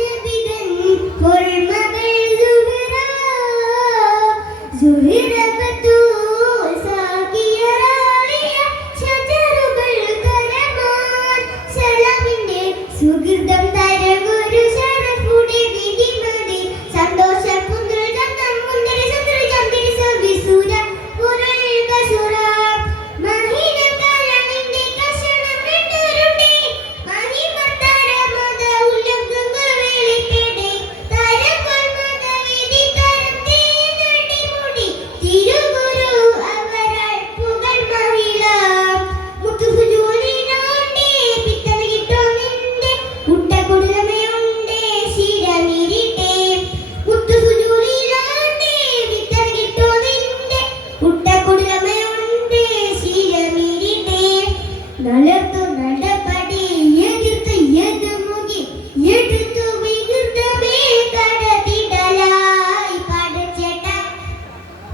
നബിതൻ പൊൽമകൾ സുഹറ ബത്തൂൽ സാകിയ റാലിയ ഷജറുകൾ കരമാൻ സലാമിന്റെ സുഗൃതം തരവൊരു ശരഫുടെ വിധിമതി സന്തോഷ പുന്ത്രൽ ചന്ദം മുന്തിരി സുന്ദരി ചന്ദിരി സവിസുര പുരൽ കസുര മഹിന കലണിന്റെ കഷണം രണ്ടുരുണ്ടി മഹിമത്തര മത ഉലകുക വേളിക്കടെ തരങ്ങൾ മത വിധി തരം തീനടി മുടി തിരുഗുരു അവരാൾ പുകൾ മഹിള മുത്തുസുജൂലിനോണ്ടേ പിത്തന കിട്ടോ നിന്റെ ഉട്ടകുടലമയുണ്ടേ ശിരമിരിട്ടെ മുത്തുസുജൂലിനോണ്ടേ പിത്തന കിട്ടോ നിന്റെ ഉട്ടകുടലമയുണ്ടേ ശിരമിരിട്ടെ നലത്തു നടപടി എതിർത്ത് എതുമുകി എടുത്തു വികൃതമേ കടത്തിടലായി പടച്ചേട്ട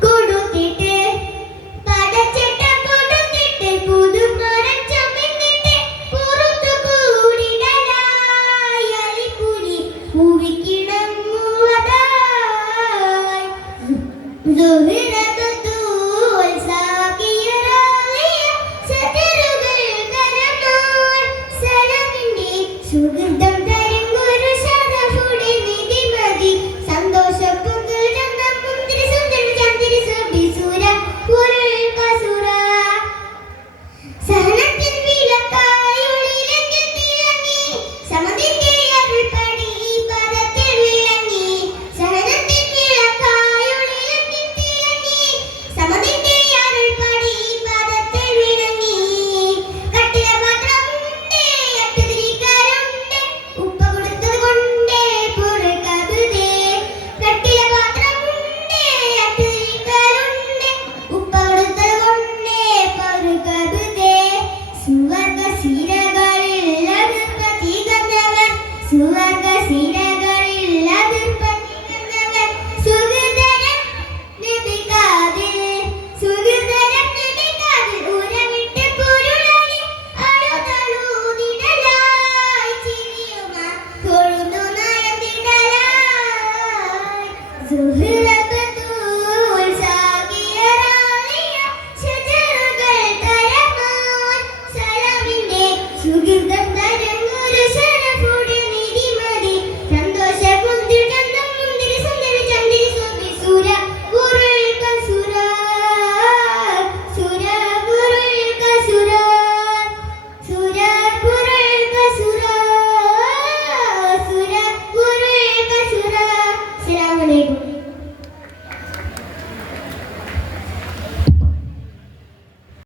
കൊടുത്തിട്ട് പടച്ചേട്ട കൊടുത്തിട്ട് പുതുമരം ചുമന്നിട്ട് പുറത്തു കൂടിടലായി അലിപുരി പൂവിക്കിടങ്ങുവതായി സുഹൃതബത്തൂൽ സാകിയ റാലിയ ഷജറുകൾ കരമാൻ സലാമിന്റെ സുഗൃതം തരങ്ങൊരു ശരഫുടെ നിധിമതി സന്തോഷ പൊങ്കൽ ചന്ദം മുന്തിരി സുന്ദരി ചന്ദിരി സവിസുര പുരൽ കസുര സഹനത്തിൻ വിളക്കായി ഒളിയിലേക്ക് തിളങ്ങി സമതിന്റെ അരുൾപ്പടി പദത്തിൽ വിളങ്ങി സഹനത്തിൻ വിളക്കായി ഒളിയിലേക്ക് തിളങ്ങി സമതിന്റെ അരുൾപ്പടി പദത്തിൽ വിളങ്ങി കട്ടില പാത്രമുണ്ട് അട്ടുതിരിക്കാരുണ്ട് ഉപ്പ കൊടുത്തത് കൊണ്ടേ പൊറുക്കരുതേ കട്ടില പാത്രമുണ്ട് അട്ടുതിരിക്കാരുണ്ട് ഉപ്പ കൊടുത്തത് കൊണ്ടേ പൊറുക്കരുതേ സുവർഗ ശിരകളിൽ അതിർപ്പതി കണ്ടവർ സുവർഗ ശിരകളിൽ അതിർപ്പതി കണ്ടവർ സുഗതരം നബികാതിൽ സുഗതരം നബികാതിൽ ഉരവിട്ട് പൊരുളായി അടുതളൂതിടലായി ചിരിയുമാ കൊഴുതു നയത്തിടലായി